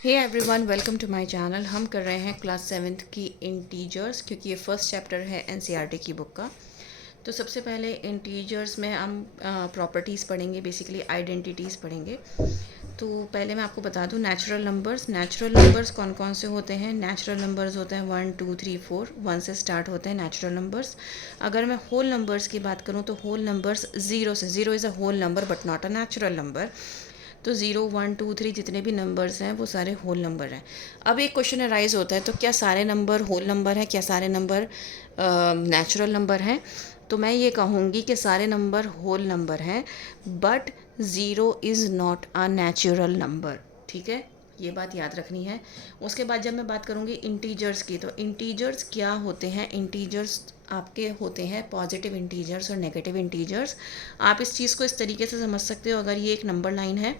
Hey everyone, welcome to my channel. हम कर रहे हैं क्लास 7th की इंटीजर्स, क्योंकि ये फर्स्ट चैप्टर है एनसीईआरटी की बुक का। तो सबसे पहले इंटीजर्स में हम प्रॉपर्टीज़ पढ़ेंगे, बेसिकली आइडेंटिटीज़ पढ़ेंगे। तो पहले मैं आपको बता दूं नेचुरल नंबर्स कौन कौन से होते हैं। नेचुरल नंबर्स होते हैं 1 2 3 4, 1 से स्टार्ट होते हैं नेचुरल नंबर्स। अगर मैं होल नंबर्स की बात करूं तो whole numbers zero is a whole number but not a natural number. तो 0 1 2 3 जितने भी नंबर्स हैं वो सारे होल नंबर हैं। अब एक क्वेश्चन अराइज होता है, तो क्या सारे नंबर होल नंबर हैं, क्या सारे नंबर नेचुरल नंबर हैं? तो मैं ये कहूँगी कि सारे नंबर होल नंबर हैं, but zero is not a natural number. ठीक है, ये बात याद रखनी है। उसके बाद जब मैं बात करूँगी इंटीजर्स की, तो इंटीजर्स क्या होते हैं? इंटीजर्स आपके होते हैं पॉजिटिव इंटीजर्स और नेगेटिव इंटीजर्स। आप इस चीज़ को इस तरीके से समझ सकते हो, अगर ये एक नंबर लाइन है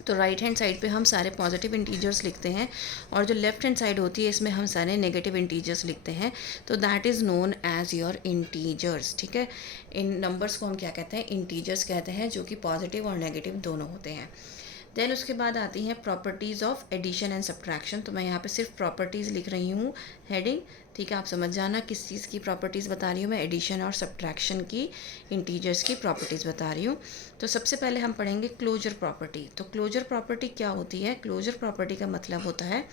तो राइट हैंड साइड पे हम सारे पॉजिटिव इंटीजर्स लिखते हैं, और जो लेफ्ट हैंड साइड होती है इसमें हम सारे नेगेटिव इंटीजर्स लिखते हैं। तो that is known as your integers. ठीक है, इन नंबर्स को हम क्या कहते हैं? इंटीजर्स कहते हैं, जो कि पॉजिटिव और नेगेटिव दोनों होते हैं। देन उसके बाद आती हैं properties of addition and subtraction. तो मैं यहाँ पे सिर्फ प्रॉपर्टीज़ लिख रही हूँ, हेडिंग। ठीक है, आप समझ जाना किस चीज़ की प्रॉपर्टीज़ बता रही हूँ मैं। एडिशन और सब्ट्रैक्शन की, इंटीजर्स की प्रॉपर्टीज़ बता रही हूँ। तो सबसे पहले हम पढ़ेंगे क्लोजर प्रॉपर्टी। तो क्लोजर प्रॉपर्टी क्या होती है? क्लोजर प्रॉपर्टी का मतलब होता है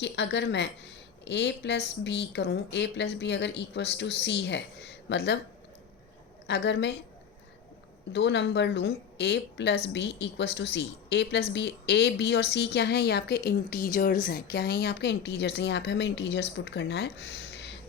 कि अगर मैं a प्लस बी करूँ, a प्लस बी अगर इक्वल्स टू सी है, मतलब अगर मैं दो नंबर लूँ a plus B equals to C, A plus B, A B और सी क्या हैं? ये आपके इंटीजर्स हैं। क्या हैं? ये आपके इंटीजर्स हैं। यहाँ पे हमें इंटीजर्स पुट करना है।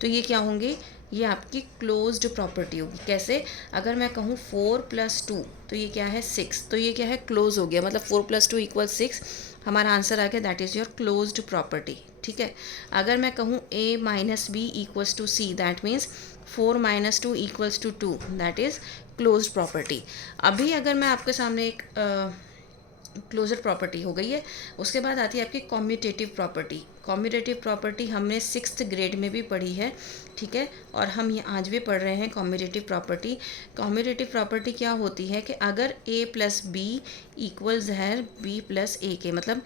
तो ये क्या होंगे? ये आपकी क्लोज्ड प्रॉपर्टी होगी। कैसे? अगर मैं कहूँ 4 प्लस 2, तो ये क्या है? 6। तो ये क्या है? क्लोज हो गया, मतलब 4 प्लस 2 इक्वल 6। हमारा आंसर आ गया, that is your closed property. ठीक है, अगर मैं कहूँ a minus B equals to C, that means 4 minus 2 equals to 2, that is closed property. अभी अगर मैं आपके सामने एक क्लोजर प्रॉपर्टी हो गई है, उसके बाद आती है आपकी कॉम्यूटेटिव प्रॉपर्टी। कॉम्यूटेटिव प्रॉपर्टी हमने 6th ग्रेड में भी पढ़ी है। ठीक है, और हम ये आज भी पढ़ रहे हैं कॉम्यूटेटिव प्रॉपर्टी। कॉम्यूटेटिव प्रॉपर्टी क्या होती है कि अगर a प्लस बी इक्वल्स है b प्लस ए के, मतलब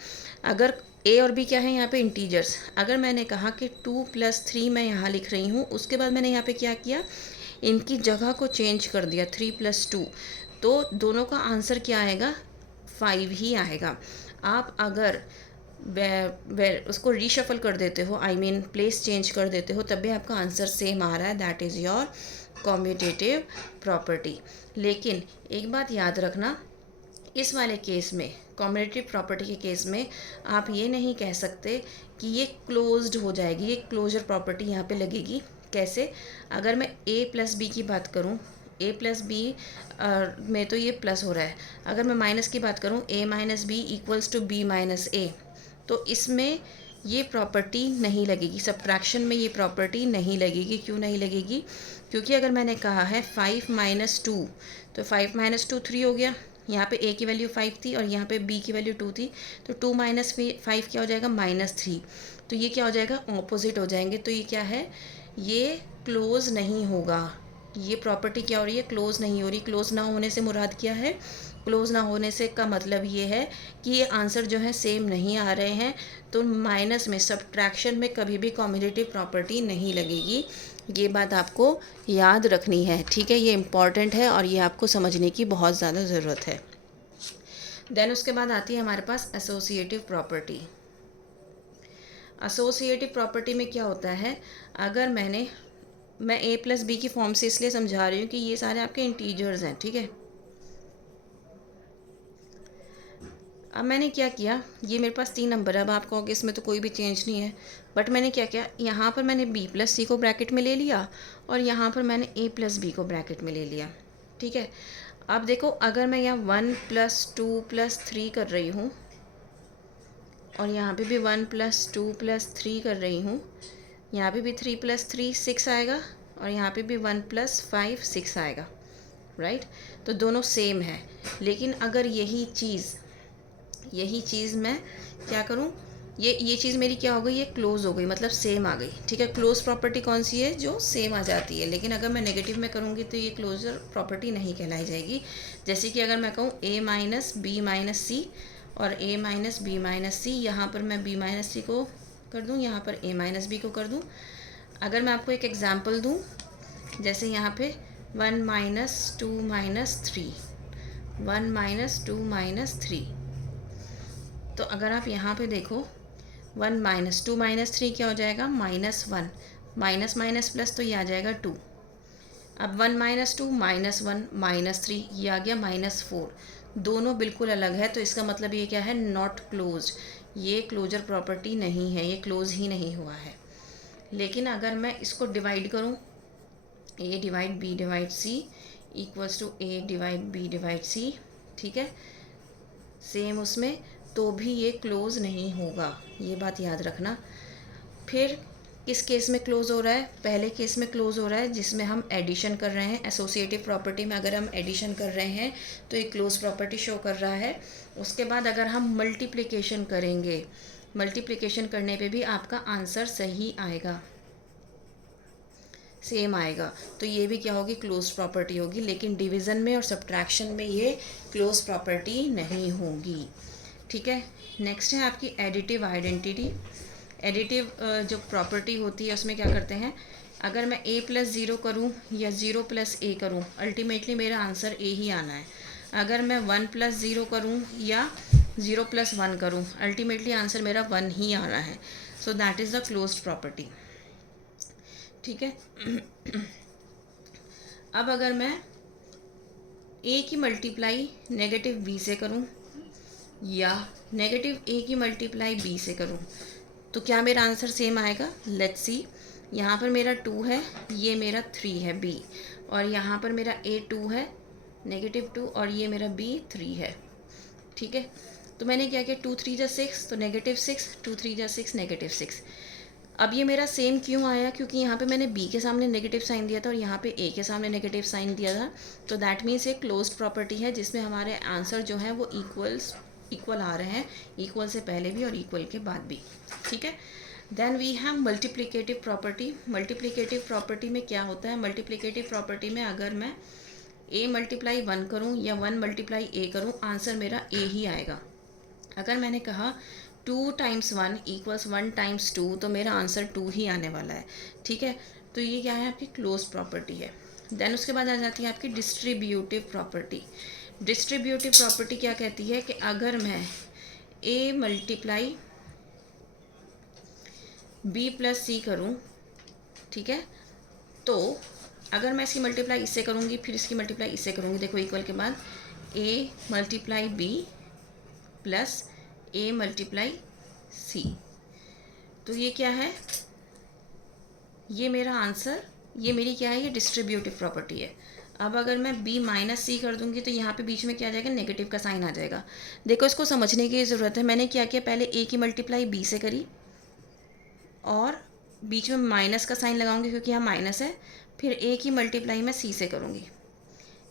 अगर a और b क्या है यहाँ पे? इंटीजर्स। अगर मैंने कहा कि 2 प्लस 3 मैं यहाँ लिख रही हूँ, उसके बाद मैंने यहाँ पे क्या किया? इनकी जगह को चेंज कर दिया, 3 प्लस 2, तो दोनों का आंसर क्या आएगा? 5 ही आएगा। आप अगर उसको रीशफल कर देते हो, आई मीन प्लेस चेंज कर देते हो, तब भी आपका आंसर सेम आ रहा है, that is your commutative property. लेकिन एक बात याद रखना, इस वाले केस में, कॉम्यूटेटिव प्रॉपर्टी के केस में, आप ये नहीं कह सकते कि ये क्लोज्ड हो जाएगी, ये क्लोजर प्रॉपर्टी यहाँ पे लगेगी। कैसे? अगर मैं a प्लस बी की बात करूँ, a प्लस बी में तो ये प्लस हो रहा है। अगर मैं माइनस की बात करूँ, a minus B equals to b minus A, तो इसमें ये प्रॉपर्टी नहीं लगेगी। सब्ट्रैक्शन में ये प्रॉपर्टी नहीं लगेगी। क्यों नहीं लगेगी? क्योंकि अगर मैंने कहा है 5 माइनस 2, तो 5 माइनस 2 3 हो गया। यहाँ पे a की वैल्यू 5 थी और यहाँ पे b की वैल्यू 2 थी, तो 2 माइनस 5 क्या हो जाएगा? -3। तो ये क्या हो जाएगा? ऑपोजिट हो जाएंगे। तो ये क्या है? ये क्लोज नहीं होगा। ये प्रॉपर्टी क्या हो रही है? क्लोज नहीं हो रही। क्लोज ना होने से मुराद क्या है? क्लोज ना होने से का मतलब ये है कि ये आंसर जो है सेम नहीं आ रहे हैं। तो माइनस में, सब्ट्रैक्शन में कभी भी कॉम्यूटेटिव प्रॉपर्टी नहीं लगेगी। ये बात आपको याद रखनी है। ठीक है, ये इम्पॉर्टेंट है और ये आपको समझने की बहुत ज़्यादा ज़रूरत है। देन उसके बाद आती है हमारे पास एसोसिएटिव प्रॉपर्टी। एसोसिएटिव प्रॉपर्टी में क्या होता है? अगर मैं a प्लस बी की फॉर्म से इसलिए समझा रही हूँ कि ये सारे आपके इंटीजर्स हैं। ठीक है, अब मैंने क्या किया, ये मेरे पास 3 नंबर है। अब आप कहोगे इसमें तो कोई भी चेंज नहीं है, बट मैंने क्या किया, यहाँ पर मैंने b प्लस सी को ब्रैकेट में ले लिया और यहाँ पर मैंने a प्लस बी को ब्रैकेट में ले लिया। ठीक है, अब देखो, अगर मैं यहाँ 1 प्लस 2 प्लस 3 कर रही हूँ और यहाँ पे भी 1 प्लस 2 प्लस 3 कर रही हूँ, यहाँ पे भी 3 प्लस 3 6 आएगा और यहाँ पे भी 1 प्लस 5 6 आएगा। राइट, तो दोनों सेम है। लेकिन अगर यही चीज़ मैं क्या करूँ, ये चीज़ मेरी क्या हो गई? ये क्लोज हो गई, मतलब सेम आ गई। ठीक है, क्लोज प्रॉपर्टी कौन सी है? जो सेम आ जाती है। लेकिन अगर मैं नेगेटिव में करूँगी तो ये क्लोजर प्रॉपर्टी नहीं कहलाई जाएगी। जैसे कि अगर मैं कहूँ a माइनस बी माइनस सी और a माइनस बी माइनस सी, यहाँ पर मैं b माइनस सी को कर दूँ, यहाँ पर a माइनस बी को कर दूँ। अगर मैं आपको एक एग्ज़ाम्पल दूँ, जैसे यहाँ पे 1 माइनस 2 माइनस 3, 1 माइनस 2 माइनस 3, तो अगर आप यहाँ पे देखो 1 माइनस 2 माइनस 3 क्या हो जाएगा, -1, माइनस माइनस प्लस तो ये आ जाएगा 2। अब 1 माइनस 2 -1 -3, ये आ गया -4। दोनों बिल्कुल अलग है, तो इसका मतलब ये क्या है, नॉट क्लोज। ये क्लोजर प्रॉपर्टी नहीं है, ये क्लोज ही नहीं हुआ है। लेकिन अगर मैं इसको डिवाइड करूँ, a divide b divide c equals to a divide b divide c, ठीक है, सेम उसमें, तो भी ये क्लोज नहीं होगा, ये बात याद रखना। फिर किस केस में क्लोज हो रहा है, पहले केस में क्लोज हो रहा है जिसमें हम एडिशन कर रहे हैं। एसोसिएटिव प्रॉपर्टी में अगर हम एडिशन कर रहे हैं तो एक क्लोज प्रॉपर्टी शो कर रहा है। उसके बाद अगर हम मल्टीप्लिकेशन करेंगे, मल्टीप्लिकेशन करने पे भी आपका आंसर सही आएगा, सेम आएगा, तो ये भी क्या होगी, क्लोज प्रॉपर्टी होगी। लेकिन डिवीज़न में और सब्ट्रैक्शन में ये क्लोज प्रॉपर्टी नहीं होगी, ठीक है। नेक्स्ट है आपकी एडिटिव आइडेंटिटी। एडिटिव जो प्रॉपर्टी होती है उसमें क्या करते हैं, अगर मैं a प्लस 0 करूँ या 0 प्लस a करूँ, अल्टीमेटली मेरा आंसर a ही आना है। अगर मैं 1 प्लस 0 करूँ या 0 प्लस 1 करूँ, अल्टीमेटली आंसर मेरा 1 ही आना है। So that is the closed property, ठीक है। अब अगर मैं a की मल्टीप्लाई नेगेटिव b से करूँ या नेगेटिव a की मल्टीप्लाई b से करूँ, तो क्या मेरा आंसर सेम आएगा, लेट्स सी। यहाँ पर मेरा 2 है, ये मेरा 3 है b, और यहाँ पर मेरा a 2 है -2, और ये मेरा b 3 है, ठीक है। तो मैंने क्या किया, 2 3 जा 6, तो -6, 2 3 जा 6 -6। अब ये मेरा सेम क्यों आया, क्योंकि यहाँ पे मैंने b के सामने नेगेटिव साइन दिया था और यहाँ पे a के सामने नेगेटिव साइन दिया था। तो दैट मीन्स ये क्लोज्ड प्रॉपर्टी है जिसमें हमारे आंसर जो हैं वो इक्वल आ रहे हैं, इक्वल से पहले भी और इक्वल के बाद भी, ठीक है। Then we have multiplicative property. Multiplicative property में क्या होता है, मल्टीप्लिकेटिव प्रॉपर्टी में अगर मैं a मल्टीप्लाई 1 करूँ या 1 मल्टीप्लाई a करूँ, आंसर मेरा a ही आएगा। अगर मैंने कहा 2 टाइम्स 1 इक्वल्स 1 टाइम्स 2, तो मेरा आंसर 2 ही आने वाला है, ठीक है। तो ये क्या है, आपकी क्लोज प्रॉपर्टी है। देन उसके बाद आ जाती है आपकी डिस्ट्रीब्यूटिव प्रॉपर्टी। डिस्ट्रीब्यूटिव प्रॉपर्टी क्या कहती है कि अगर मैं a मल्टीप्लाई b प्लस सी करूँ, ठीक है, तो अगर मैं इसकी मल्टीप्लाई इससे करूँगी, फिर इसकी मल्टीप्लाई इससे करूँगी, देखो इक्वल के बाद a multiply b plus a multiply c, तो ये क्या है, ये मेरा आंसर, ये मेरी क्या है, ये डिस्ट्रीब्यूटिव प्रॉपर्टी है। अब अगर मैं b माइनस सी कर दूंगी तो यहाँ पे बीच में क्या आ जाएगा, नेगेटिव का साइन आ जाएगा। देखो इसको समझने की ज़रूरत है। मैंने क्या किया, पहले a की मल्टीप्लाई b से करी और बीच में माइनस का साइन लगाऊंगी क्योंकि यहाँ माइनस है, फिर a की मल्टीप्लाई मैं c से करूँगी।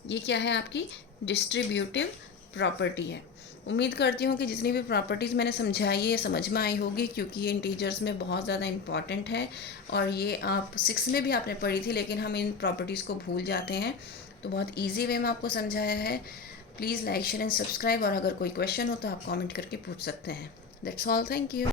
ये क्या है, आपकी डिस्ट्रीब्यूटिव प्रॉपर्टी है। उम्मीद करती हूँ कि जितनी भी प्रॉपर्टीज़ मैंने समझाई है समझ में आई होगी, क्योंकि ये इंटीजर्स में बहुत ज़्यादा इंपॉर्टेंट है और ये आप 6 में भी आपने पढ़ी थी, लेकिन हम इन प्रॉपर्टीज़ को भूल जाते हैं। तो बहुत ईजी वे में आपको समझाया है। Please like share and subscribe, और अगर कोई क्वेश्चन हो तो आप कमेंट करके पूछ सकते हैं। That's all, thank you.